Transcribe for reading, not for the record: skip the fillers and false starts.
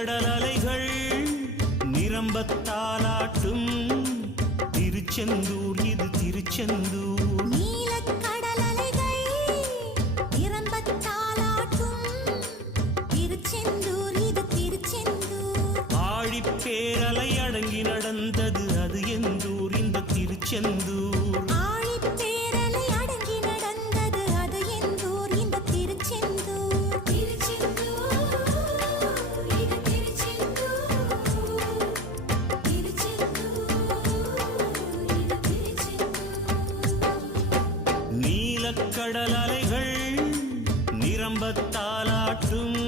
நீலக்கடல் அலைகள் நிரம்பத்தாலாட்டும் திருச்செந்தூர் இது திருச்செந்தூர். நீலக்கடல் அலைகள் நிரம்பத்தாலாட்டும் திருச்செந்தூர் இது திருச்செந்தூர். ஆழிப்பேரலை அடங்கி நடந்தது அது எந்தூர் இந்த திருச்செந்தூர். ஆழிப்பேரலை அடங்கி நடந்தது அது எந்தூர் இந்த திருச்செந்தூர். திருச்செந்தூர் இது திருச்செந்தூர். திருச்செந்தூர் இது திருச்செந்தூர். நீலக்கடல் அலைகள் நிரம்பத்தாலாட்டும்